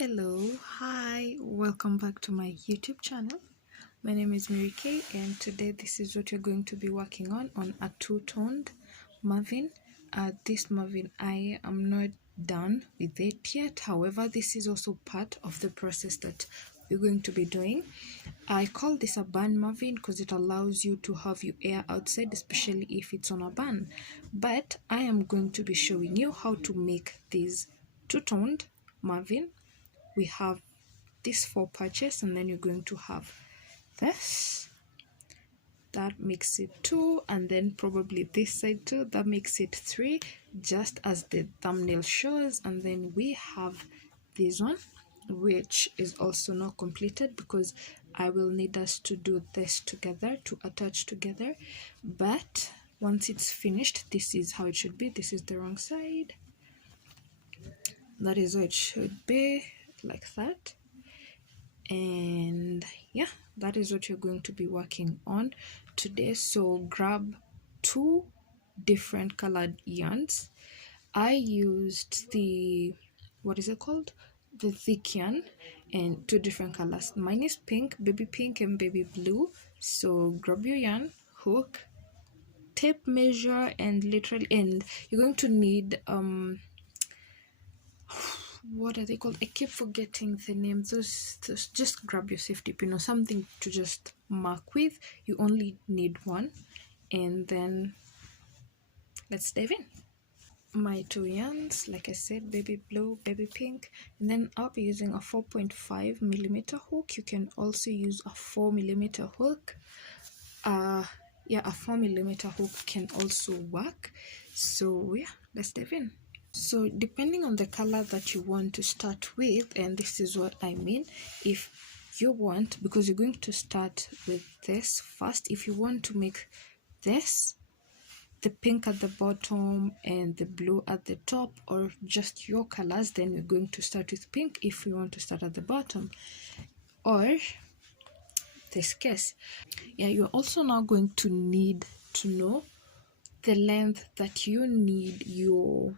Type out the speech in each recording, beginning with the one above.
Hello, hi, welcome back to my YouTube channel. My name is Mary Kay, and today this is what you're going to be working on a two-toned Marvin. This Marvin, I am not done with it yet. However, this is also part of the process that we're going to be doing. I call this a bun Marvin because it allows you to have your air outside, especially if it's on a bun. But I am going to be showing you how to make this two-toned Marvin. We have these 4 patches, and then you're going to have this, that makes it 2, and then probably this side too, that makes it 3, just as the thumbnail shows. And then we have this one, which is also not completed because I will need us to do this together to attach together. But once it's finished, this is how it should be. This is the wrong side. That is how it should be, like that. And yeah, that is what you're going to be working on today. So grab 2 different colored yarns. I used the, what is it called, the thick yarn, and 2 different colors. Mine is pink, baby pink, and baby blue. So grab your yarn, hook, tape measure, and literally, and you're going to need what are they called? I keep forgetting the name. Those just grab your safety pin or something to just mark with. You only need 1, and then let's dive in. My 2 yarns, like I said, baby blue, baby pink, and then I'll be using a 4.5mm hook. You can also use a 4mm hook. Yeah, a 4mm hook can also work. So yeah, let's dive in. So depending on the color that you want to start with, and this is what I mean, if you want, because you're going to start with this first, if you want to make this the pink at the bottom and the blue at the top, or just your colors, then we're going to start with pink if we want to start at the bottom, or this case. Yeah, you're also now going to need to know the length that you need your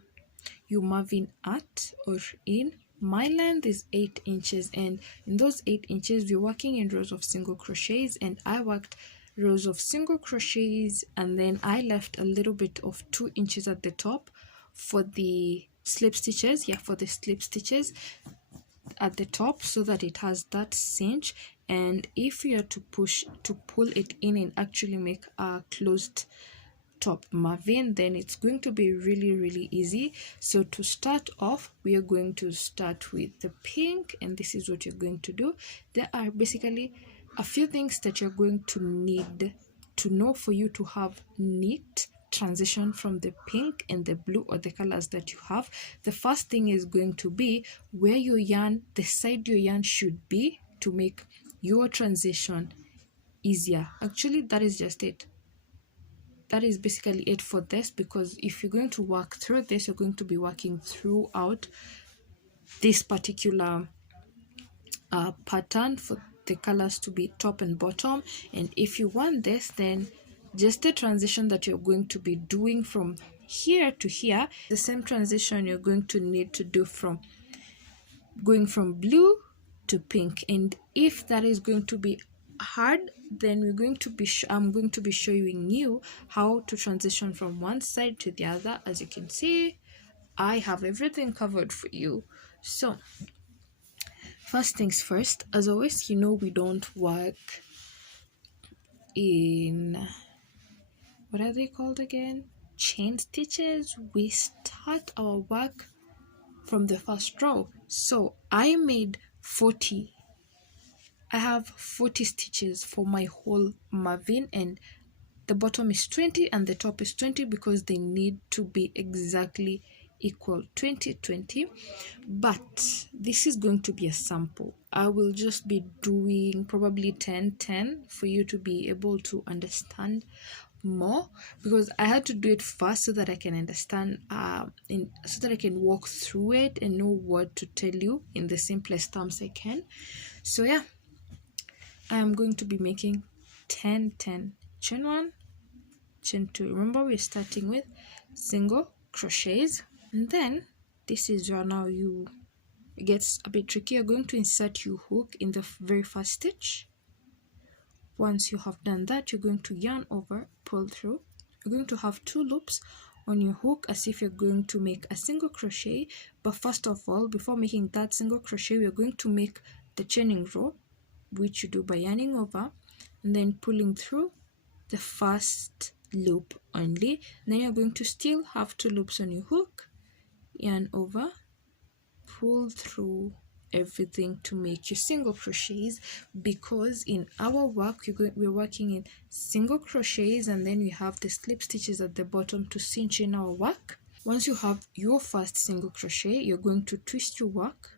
Marvin at or in. My length is 8 inches, and in those 8 inches we're working in rows of single crochets, and I worked rows of single crochets, and then I left a little bit of 2 inches at the top for the slip stitches. Yeah, for the slip stitches at the top, so that it has that cinch. And if you are to pull it in and actually make a closed top Marvin, then it's going to be really easy. So to start off, we are going to start with the pink, and this is what you're going to do. There are basically a few things that you're going to need to know for you to have neat transition from the pink and the blue, or the colors that you have. The first thing is going to be where your yarn, the side your yarn should be, to make your transition easier. Actually, that is just it. That is basically it for this, because if you're going to work through this, you're going to be working throughout this particular pattern for the colors to be top and bottom. And if you want this, then just the transition that you're going to be doing from here to here, the same transition you're going to need to do from going from blue to pink. And if that is going to be hard, then we're going to be I'm going to be showing you how to transition from one side to the other. As you can see, I have everything covered for you. So first things first, as always, you know, we don't work in, what are they called again, chain stitches. We start our work from the first row. So I made 40. I have 40 stitches for my whole Marvin, and the bottom is 20 and the top is 20, because they need to be exactly equal, 20-20. But this is going to be a sample. I will just be doing probably 10-10 for you to be able to understand more, because I had to do it fast so that I can understand, so that I can walk through it and know what to tell you in the simplest terms I can. So yeah, I'm going to be making 10-10, chain 1, chain 2. Remember, we're starting with single crochets, and then this is now you it gets a bit tricky. You're going to insert your hook in the very first stitch. Once you have done that, you're going to yarn over, pull through. You're going to have 2 loops on your hook as if you're going to make a single crochet. But first of all, before making that single crochet, we're going to make the chaining row, which you do by yarning over and then pulling through the first loop only. Then you're going to still have 2 loops on your hook, yarn over, pull through everything to make your single crochets, because in our work we're working in single crochets, and then we have the slip stitches at the bottom to cinch in our work. Once you have your first single crochet, you're going to twist your work.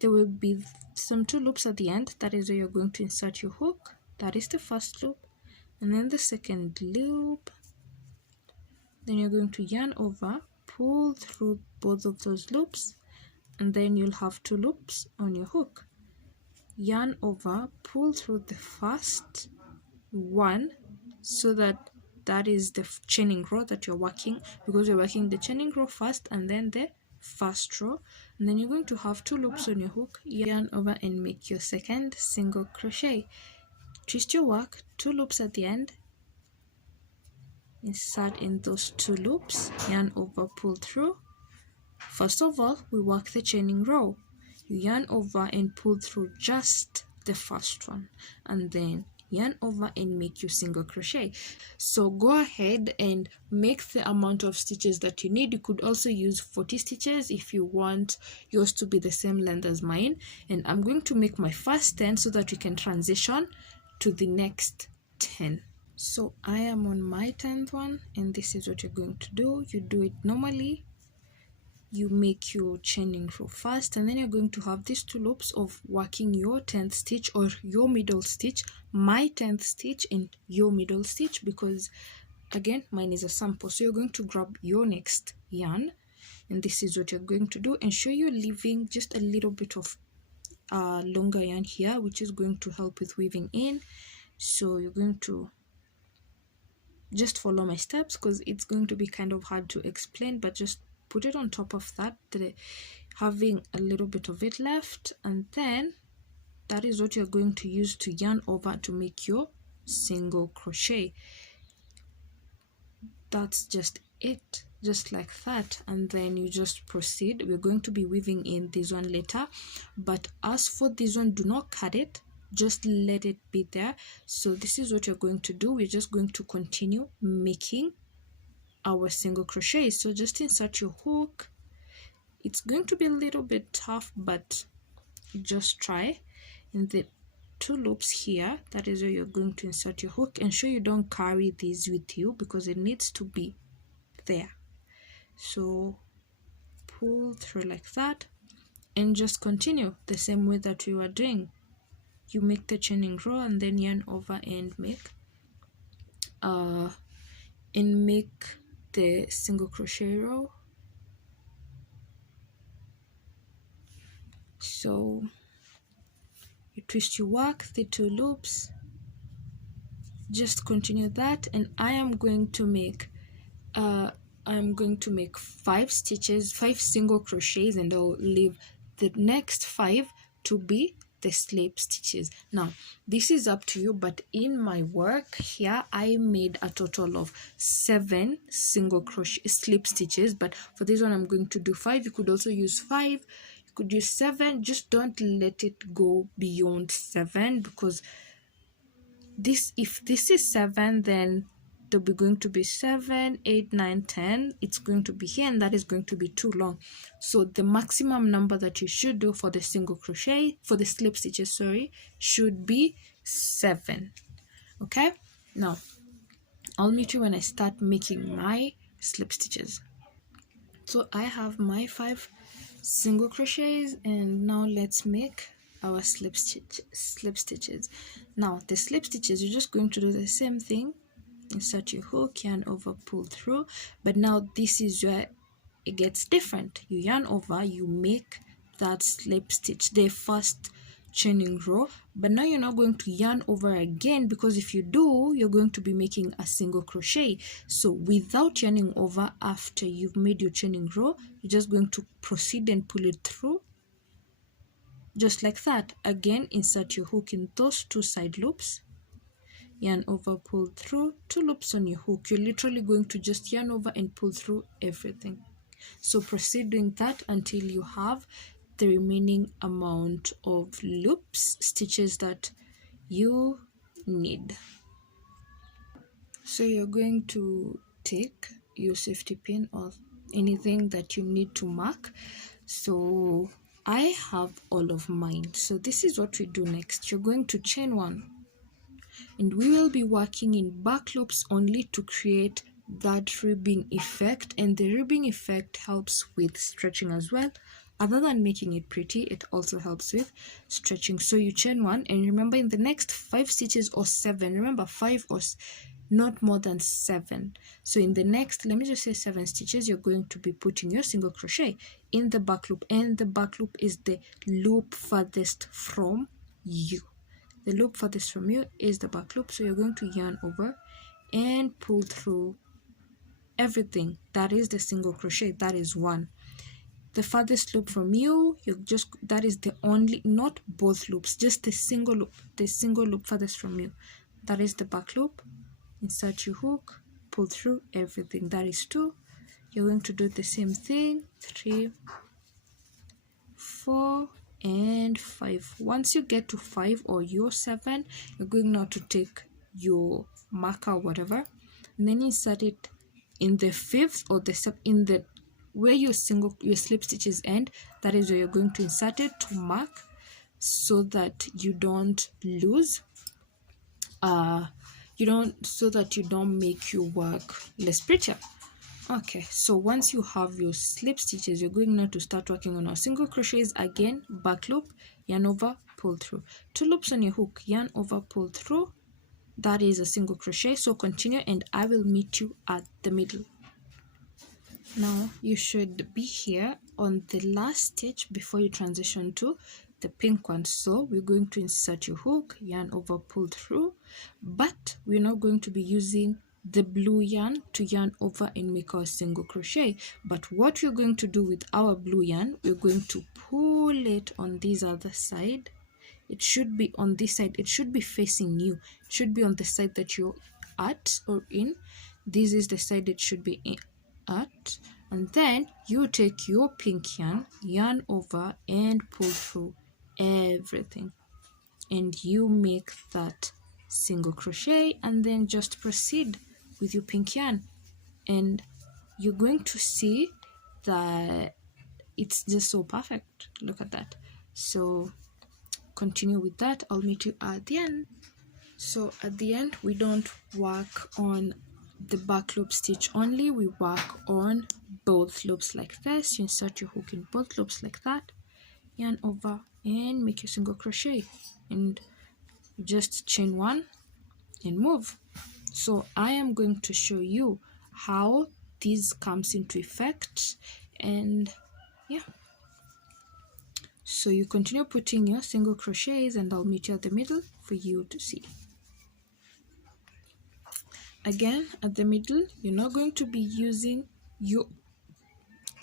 There will be some 2 loops at the end. That is where you're going to insert your hook. That is the first loop, and then the second loop. Then you're going to yarn over, pull through both of those loops, and then you'll have 2 loops on your hook. Yarn over, pull through the first one, so that is the chaining row that you're working, because you're working the chaining row first and then the first row. And then you're going to have 2 loops on your hook, yarn over and make your second single crochet. Twist your work, 2 loops at the end, insert in those 2 loops, yarn over, pull through. First of all, we work the chaining row. You yarn over and pull through just the first one, and then yarn over and make your single crochet. So go ahead and make the amount of stitches that you need. You could also use 40 stitches if you want yours to be the same length as mine. And I'm going to make my first 10 so that we can transition to the next 10. So I am on my 10th one, and this is what you're going to do. You do it normally. You make your chaining row first, and then you're going to have these 2 loops of working your 10th stitch or your middle stitch, my 10th stitch and your middle stitch, because again mine is a sample. So you're going to grab your next yarn, and this is what you're going to do. Ensure you're leaving just a little bit of longer yarn here, which is going to help with weaving in. So you're going to just follow my steps, because it's going to be kind of hard to explain, but just put it on top of that, having a little bit of it left, and then that is what you're going to use to yarn over to make your single crochet. That's just it, just like that, and then you just proceed. We're going to be weaving in this one later, but as for this one, do not cut it, just let it be there. So this is what you're going to do. We're just going to continue making our single crochet. So just insert your hook. It's going to be a little bit tough, but just try. In the 2 loops here, that is where you're going to insert your hook. Ensure you don't carry these with you, because it needs to be there. So pull through like that, and just continue the same way that we were doing. You make the chaining row, and then yarn over and make the single crochet row. So you twist your work, the 2 loops, just continue that, and I am going to make 5 stitches, 5 single crochets, and I'll leave the next 5 to be the slip stitches. Now this is up to you, but in my work here I made a total of 7 single crochet slip stitches, but for this one I'm going to do 5. You could also use 5, you could use 7, just don't let it go beyond 7, because if this is 7, then there'll be going to be 7, 8, 9, 10. It's going to be here, and that is going to be too long. So the maximum number that you should do for the single crochet, for the slip stitches, sorry, should be 7. Okay, now I'll meet you when I start making my slip stitches. So I have my 5 single crochets, and now let's make our slip stitches. Now the slip stitches, you're just going to do the same thing. Insert your hook, yarn over, pull through, but now this is where it gets different. You yarn over, you make that slip stitch, the first chaining row, but now you're not going to yarn over again, because if you do, you're going to be making a single crochet. So without yarning over, after you've made your chaining row, you're just going to proceed and pull it through just like that. Again, insert your hook in those 2 side loops, yarn over, pull through, 2 loops on your hook. You're literally going to just yarn over and pull through everything. So proceed doing that until you have the remaining amount of loops, stitches that you need. So you're going to take your safety pin or anything that you need to mark. So I have all of mine. So this is what we do next. You're going to chain 1, and we will be working in back loops only to create that ribbing effect, and the ribbing effect helps with stretching as well. Other than making it pretty, it also helps with stretching. So you chain 1, and remember, in the next 5 stitches or 7, remember 5 or not more than 7. So in the next, let me just say 7 stitches, you're going to be putting your single crochet in the back loop, and the back loop is the loop farthest from you. The loop farthest from you is the back loop. So you're going to yarn over and pull through everything. That is the single crochet. That is 1. The farthest loop from you, that is the only, not both loops, just the single loop farthest from you. That is the back loop. Insert your hook, pull through everything. That is 2. You're going to do the same thing, 3, 4, and 5. Once you get to 5 or your 7, you're going now to take your marker, whatever, and then insert it in the 5th or in the where your slip stitches end. That is where you're going to insert it to mark, so that you don't lose so that you don't make your work less prettier. Okay, so once you have your slip stitches, you're going now to start working on our single crochets again. Back loop, yarn over, pull through, 2 loops on your hook, yarn over, pull through. That is a single crochet. So continue, and I will meet you at the middle. Now you should be here on the last stitch before you transition to the pink one. So we're going to insert your hook, yarn over, pull through, but we're not going to be using the blue yarn to yarn over and make our single crochet. But what we're going to do with our blue yarn, we're going to pull it on this other side. It should be on this side. It should be facing you. It should be on the side that you're at or in. This is the side it should be at. And then you take your pink yarn, yarn over and pull through everything, and you make that single crochet, and then just proceed with your pink yarn, and you're going to see that it's just so perfect. Look at that. So continue with that. I'll meet you at the end. So at the end, we don't work on the back loop stitch only, we work on both loops like this. You insert your hook in both loops like that, yarn over and make your single crochet, and just chain 1 and move. So I am going to show you how this comes into effect, and yeah, so you continue putting your single crochets, and I'll meet you at the middle for you to see. Again, at the middle, you're not going to be using your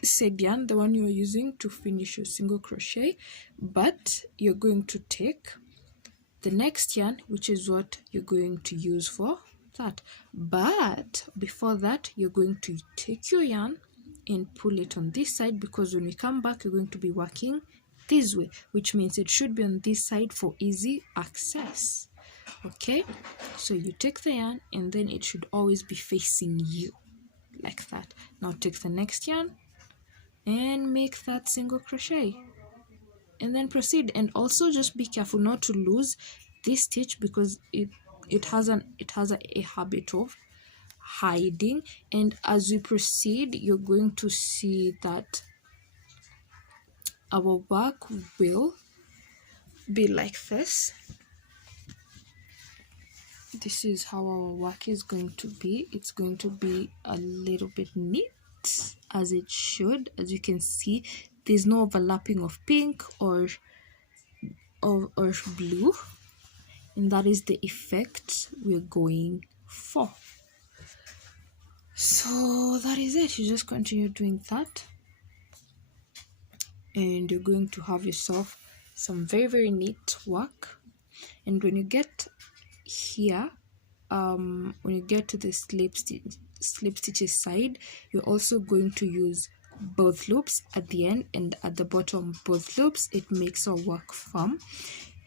said yarn, the one you're using to finish your single crochet, but you're going to take the next yarn, which is what you're going to use for that. But before that, you're going to take your yarn and pull it on this side, because when we come back, you're going to be working this way, which means it should be on this side for easy access. Okay, so you take the yarn, and then it should always be facing you like that. Now take the next yarn and make that single crochet, and then proceed. And also just be careful not to lose this stitch, because it has a habit of hiding, and as we proceed, you're going to see that our work will be like this. This is how our work is going to be. It's going to be a little bit neat, as it should. As you can see, there's no overlapping of pink or blue, and that is the effect we're going for. So that is it. You just continue doing that, and you're going to have yourself some very, very neat work. And when you get here, when you get to the slip stitches side, you're also going to use both loops at the end and at the bottom, both loops. It makes our work firm.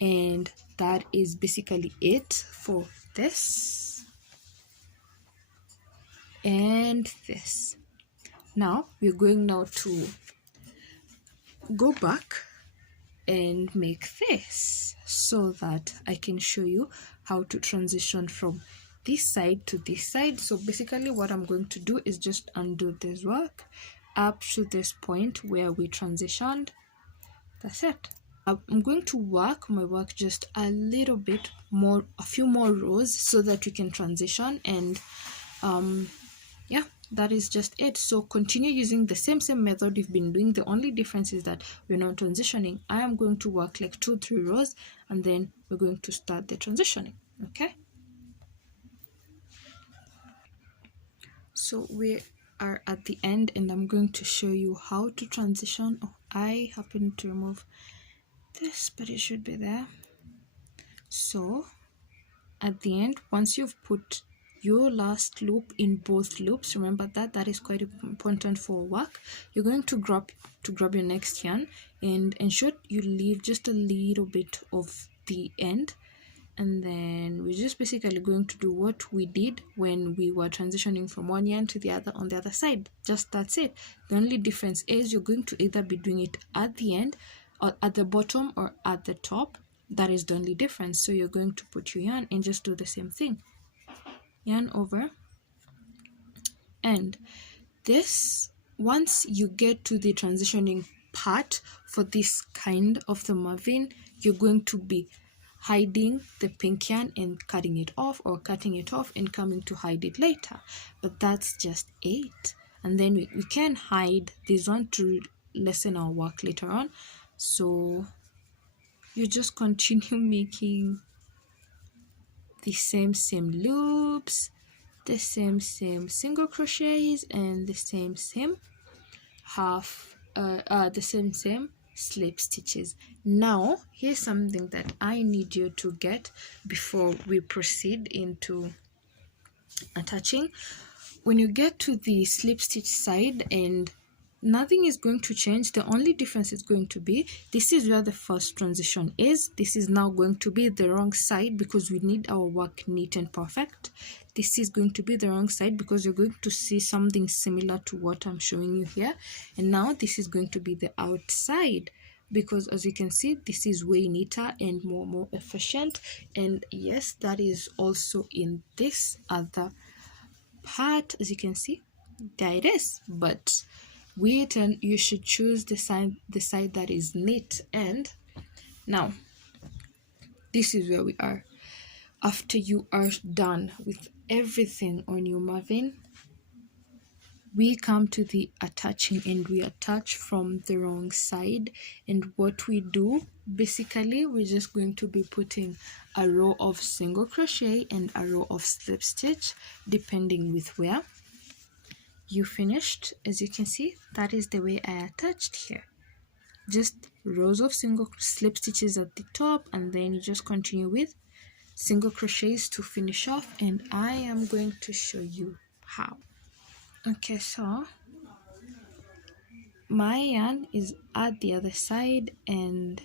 And that is basically it for this and this. Now we're going now to go back and make this so that I can show you how to transition from this side to this side. So basically what I'm going to do is just undo this work up to this point where we transitioned. That's it. I'm going to work my work just a little bit more, a few more rows, so that we can transition. And yeah, that is just it. So continue using the same method you've been doing. The only difference is that we're not transitioning. I am going to work like 2-3 rows, and then we're going to start the transitioning. Okay, so we are at the end, and I'm going to show you how to transition. Oh, I happen to remove this, but it should be there. So at the end, once you've put your last loop in both loops, remember that is quite important for work. You're going to grab your next yarn and ensure you leave just a little bit of the end, and then we're just basically going to do what we did when we were transitioning from one yarn to the other on the other side. Just that's it. The only difference is you're going to either be doing it at the end or at the bottom or at the top. That is the only difference. So you're going to put your yarn and just do the same thing. Yarn over. And this, once you get to the transitioning part for this kind of the Marvin, you're going to be hiding the pink yarn and cutting it off, or cutting it off and coming to hide it later. But that's just it. And then we can hide this one to lessen our work later on. So you just continue making the same loops, the same single crochets, and the same half the same slip stitches. Now here's something that I need you to get before we proceed into attaching. When you get to the slip stitch side, and nothing is going to change, the only difference is going to be this is where the first transition is. This is now going to be the wrong side because we need our work neat and perfect. This is going to be the wrong side because you're going to see something similar to what I'm showing you here. And now this is going to be the outside, because as you can see, this is way neater and more efficient. And yes, that is also in this other part. As you can see, there it is. But wait, and you should choose the side that is neat. And now this is where we are. After you are done with everything on your Marvin, we come to the attaching, and we attach from the wrong side. And what we do, basically, we're just going to be putting a row of single crochet and a row of slip stitch, depending with where you finished. As you can see, that is the way I attached here. Just rows of single slip stitches at the top, and then you just continue with single crochets to finish off. And I am going to show you how. Okay, so my yarn is at the other side, and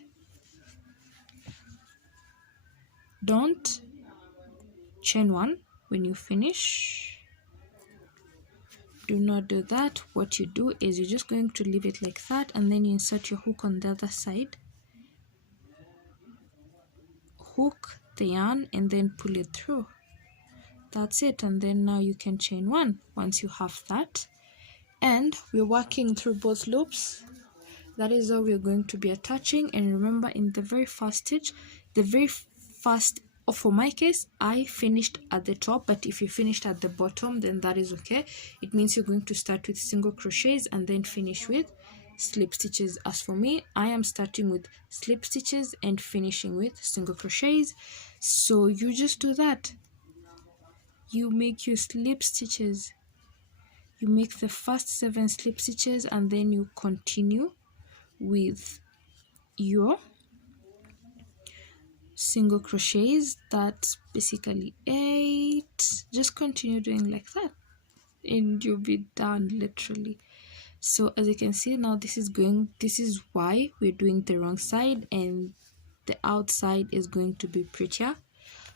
don't chain one when you finish. Do not do that. What you do is you're just going to leave it like that, and then you insert your hook on the other side, hook the yarn, and then pull it through. That's it. And then now you can chain one once you have that. And we're working through both loops. That is how we're going to be attaching. And remember, in the very first stitch, for my case, I finished at the top, but if you finished at the bottom, then that is okay. It means you're going to start with single crochets and then finish with slip stitches. As for me, I am starting with slip stitches and finishing with single crochets. So you just do that. You make your slip stitches. You make the first 7 slip stitches, and then you continue with your single crochets. That's basically 8. Just continue doing like that and you'll be done literally. So as you can see now, this is why we're doing the wrong side, and the outside is going to be prettier.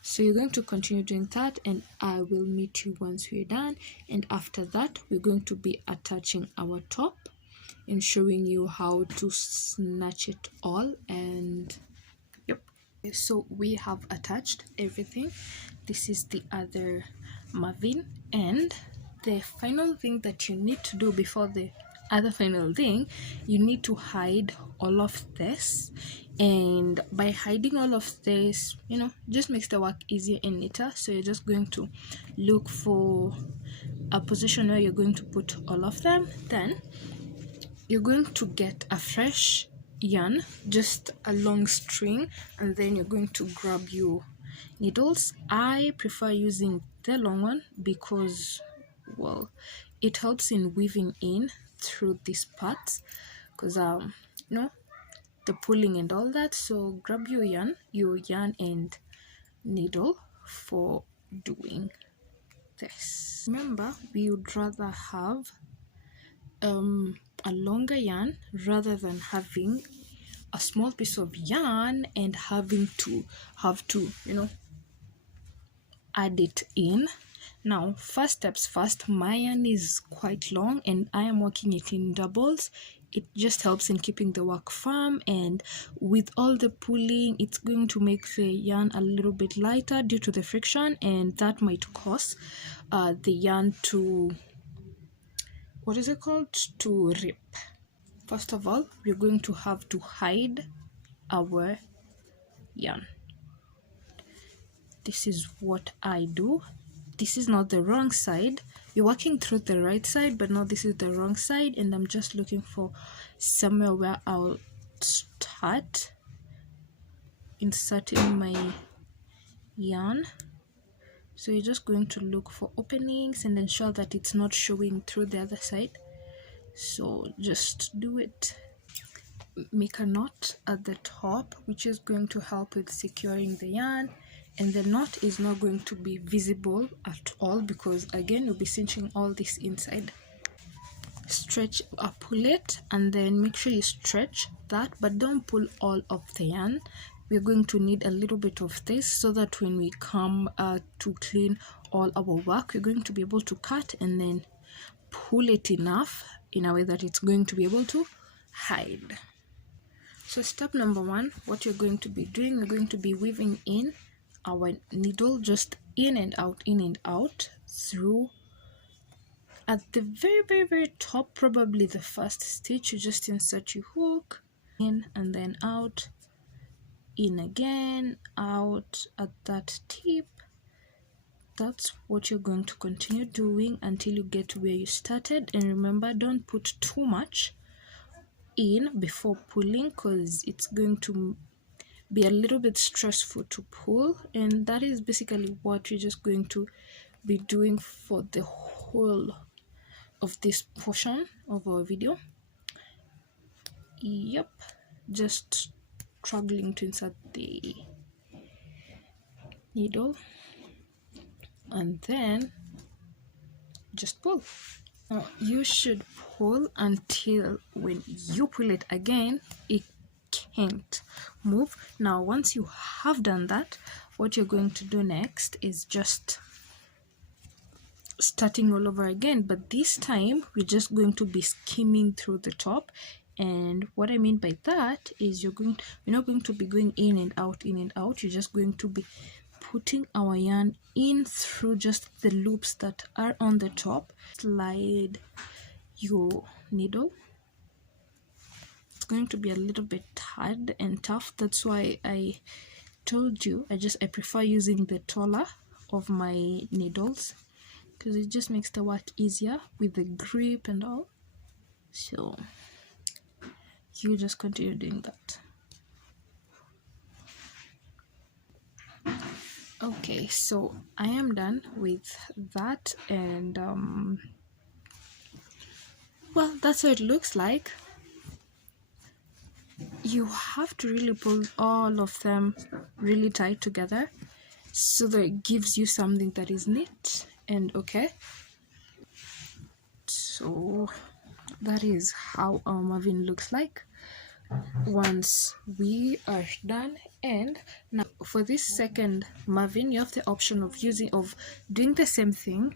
So you're going to continue doing that, and I will meet you once we're done. And after that, we're going to be attaching our top and showing you how to snatch it all. And yep, so we have attached everything. This is the other Marvin, and the final thing that you need to do before the other final thing, you need to hide all of this. And by hiding all of this, just makes the work easier and neater. So you're just going to look for a position where you're going to put all of them. Then you're going to get a fresh yarn, just a long string, and then you're going to grab your needles. I prefer using the long one because, well, it helps in weaving in through these parts, because the pulling and all that. So grab your yarn and needle for doing this. Remember, we would rather have a longer yarn rather than having a small piece of yarn and having to add it in. Now, first steps first, my yarn is quite long and I am working it in doubles. It just helps in keeping the work firm, and with all the pulling, it's going to make the yarn a little bit lighter due to the friction, and that might cause the yarn to, to rip. First of all, we're going to have to hide our yarn. This is what I do. This is not the wrong side. You're working through the right side, but now this is the wrong side, and I'm just looking for somewhere where I'll start inserting my yarn. So you're just going to look for openings and ensure that it's not showing through the other side. So just do it. Make a knot at the top, which is going to help with securing the yarn, and the knot is not going to be visible at all because again you'll be cinching all this inside. Stretch pull it, and then make sure you stretch that, but don't pull all of the yarn. We're going to need a little bit of this so that when we come to clean all our work, we're going to be able to cut and then pull it enough in a way that it's going to be able to hide. So step number 1, what you're going to be doing, you're going to be weaving in our needle just in and out through. At the very top, probably the first stitch, you just insert your hook in and then out, in again, out at that tip. That's what you're going to continue doing until you get to where you started. And remember, don't put too much in before pulling because it's going to be a little bit stressful to pull, and that is basically what we're just going to be doing for the whole of this portion of our video. Yep, just struggling to insert the needle and then just pull. Now you should pull until when you pull it again it can't move. Now once you have done that, what you're going to do next is just starting all over again, but this time we're just going to be skimming through the top. And what I mean by that is you're not going to be going in and out. You're just going to be putting our yarn in through just the loops that are on the top. Slide your needle. It's going to be a little bit hard and tough. That's why I told you I prefer using the taller of my needles because it just makes the work easier with the grip and all. So you just continue doing that. Okay, so I am done with that, and well, that's what it looks like. you have to really pull all of them really tight together so that it gives you something that is neat and okay. So that is how our muffin looks like once we are done. And now for this second muffin, you have the option of doing the same thing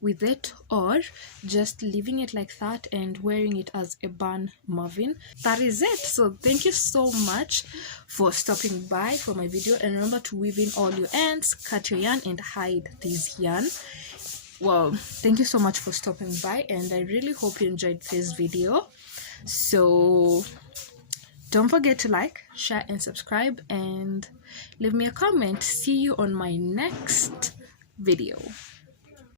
with it, or just leaving it like that and wearing it as a bun muffin. That is it. So thank you so much for stopping by for my video, and remember to weave in all your ends, cut your yarn and hide this yarn. Well, thank you so much for stopping by, and I really hope you enjoyed this video. So don't forget to like, share and subscribe, and leave me a comment. See you on my next video.